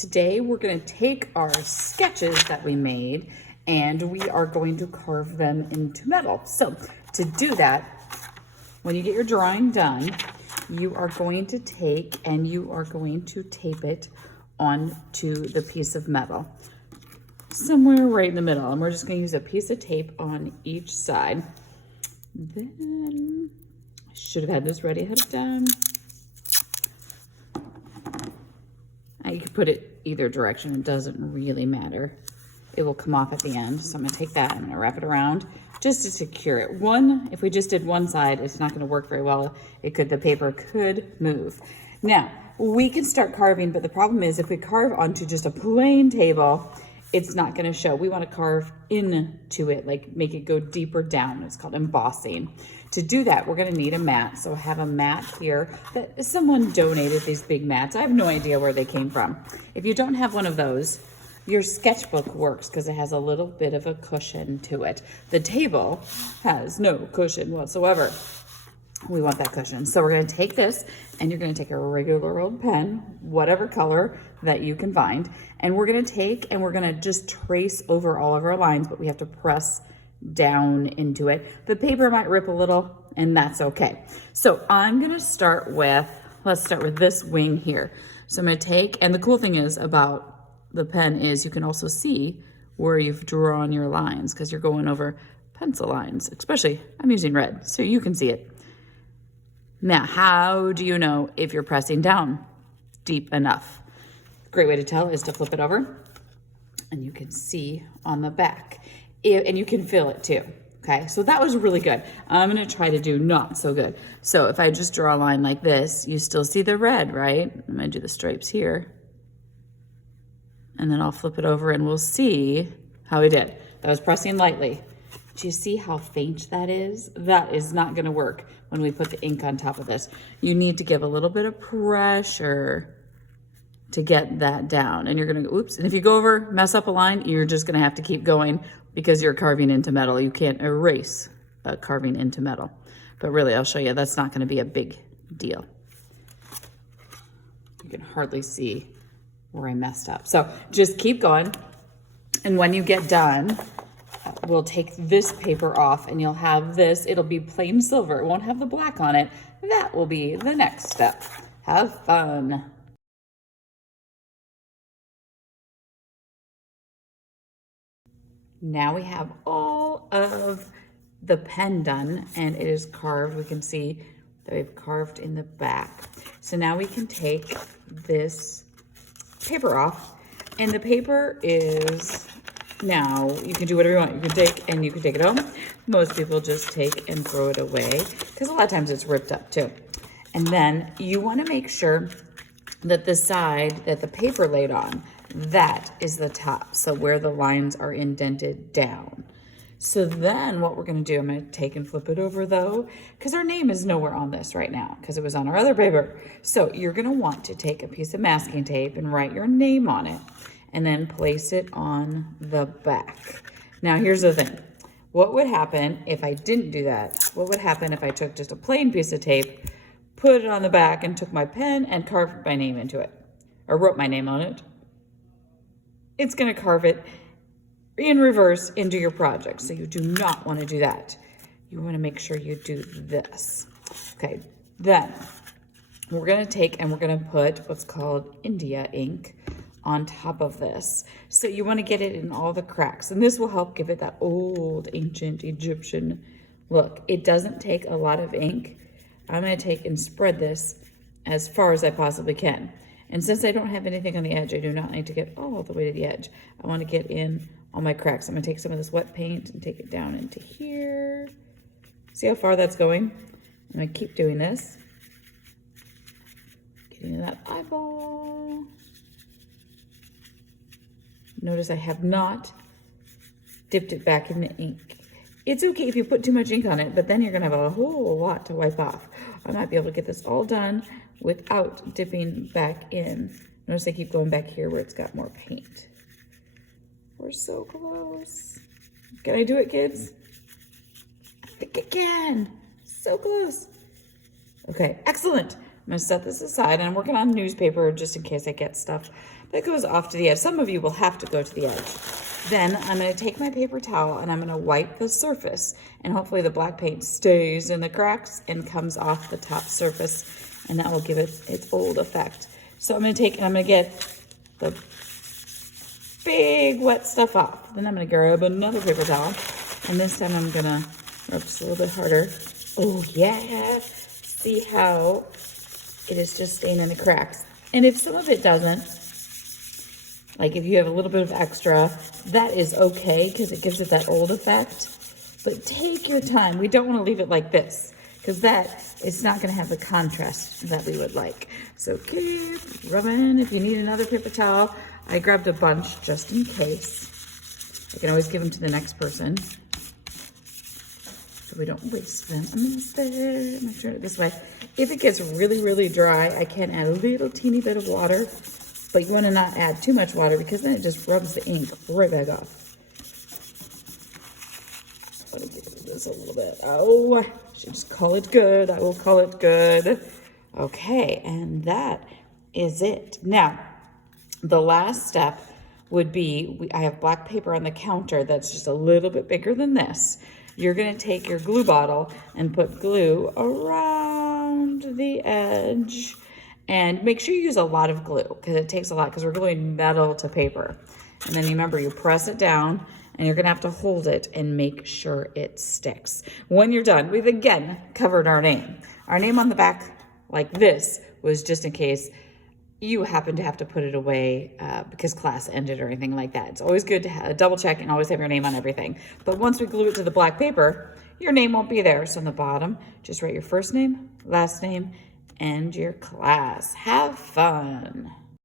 Today we're going to take our sketches that we made and we are going to carve them into metal. So to do that, when you get your drawing done, you are going to take and you are going to tape it onto the piece of metal. Somewhere right in the middle. And we're just going to use a piece of tape on each side. Then I should have had this ready ahead of time. You can put it either direction, it doesn't really matter. It will come off at the end. So I'm gonna take that and I'm gonna wrap it around just to secure it. If we just did one side, it's not gonna work very well. The paper could move. Now, we can start carving, but the problem is if we carve onto just a plain table, it's not gonna show. We wanna carve into it, like make it go deeper down. It's called embossing. To do that, we're gonna need a mat. So I have a mat here that someone donated, these big mats. I have no idea where they came from. If you don't have one of those, your sketchbook works because it has a little bit of a cushion to it. The table has no cushion whatsoever. We want that cushion. So we're gonna take this and you're gonna take a regular old pen, whatever color that you can find, and we're gonna take and we're gonna just trace over all of our lines, but we have to press down into it. The paper might rip a little and that's okay. So I'm gonna start with, let's start with this wing here. So I'm gonna take, and the cool thing is about the pen is you can also see where you've drawn your lines because you're going over pencil lines, especially I'm using red so you can see it. Now, how do you know if you're pressing down deep enough? Great way to tell is to flip it over and you can see on the back. And you can feel it too, okay? So that was really good. I'm gonna try to do not so good. So if I just draw a line like this, you still see the red, right? I'm gonna do the stripes here. And then I'll flip it over and we'll see how we did. That was pressing lightly. Do you see how faint that is? That is not gonna work when we put the ink on top of this. You need to give a little bit of pressure to get that down. And you're gonna go, oops. And if you go over, mess up a line, you're just gonna have to keep going because you're carving into metal. You can't erase carving into metal. But really, I'll show you, that's not gonna be a big deal. You can hardly see where I messed up. So just keep going. And when you get done, we'll take this paper off and you'll have this, it'll be plain silver. It won't have the black on it. That will be the next step. Have fun. Now we have all of the pen done and it is carved. We can see that we've carved in the back. So now we can take this paper off, and the paper is, now you can do whatever you want. You can take it home. Most people just take and throw it away because a lot of times it's ripped up too. And then you want to make sure that the side that the paper laid on, that is the top. So where the lines are indented down. So then what we're gonna do, I'm gonna take and flip it over though, because our name is nowhere on this right now because it was on our other paper. So you're gonna want to take a piece of masking tape and write your name on it and then place it on the back. Now here's the thing. What would happen if I didn't do that? What would happen if I took just a plain piece of tape, put it on the back and took my pen and carved my name into it or wrote my name on it? It's gonna carve it in reverse into your project. So you do not wanna do that. You wanna make sure you do this. Okay, then we're gonna take and we're gonna put what's called India ink on top of this. So you wanna get it in all the cracks, and this will help give it that old ancient Egyptian look. It doesn't take a lot of ink. I'm gonna take and spread this as far as I possibly can. And since I don't have anything on the edge, I do not need to get all the way to the edge. I want to get in all my cracks. I'm going to take some of this wet paint and take it down into here. See how far that's going? I'm going to keep doing this. Getting to that eyeball. Notice I have not dipped it back in the ink. It's okay if you put too much ink on it, but then you're going to have a whole lot to wipe off. I might be able to get this all done without dipping back in. Notice I keep going back here where it's got more paint. We're so close. Can I do it, kids? I think I can. So close. Okay, excellent. gonna set this aside, and I'm working on newspaper just in case I get stuff that goes off to the edge. Some of you will have to go to the edge. Then I'm gonna take my paper towel and I'm gonna wipe the surface, and hopefully the black paint stays in the cracks and comes off the top surface, and that will give it its old effect. So I'm gonna get the big wet stuff off. Then I'm gonna grab another paper towel, and this time I'm gonna rub just a little bit harder. Oh yeah, see how it is just staying in the cracks. And if some of it doesn't, like if you have a little bit of extra, that is okay because it gives it that old effect. But take your time. We don't want to leave it like this because that is not going to have the contrast that we would like. So keep rubbing. If you need another paper towel, I grabbed a bunch just in case. I can always give them to the next person so we don't waste them. I'm going to turn it this way. If it gets really, really dry, I can add a little teeny bit of water, but you want to not add too much water because then it just rubs the ink right back off. Let me do this a little bit. Oh, I should just call it good. I will call it good. Okay, and that is it. Now, the last step would be, I have black paper on the counter that's just a little bit bigger than this. You're gonna take your glue bottle and put glue around the edge, and make sure you use a lot of glue because it takes a lot because we're gluing metal to paper. And then remember, you press it down and you're gonna have to hold it and make sure it sticks. When you're done, we've again covered our name. Our name on the back like this was just in case you happen to have to put it away because class ended or anything like that. It's always good to double check and always have your name on everything. But once we glue it to the black paper, your name won't be there. So on the bottom, just write your first name, last name, and your class. Have fun.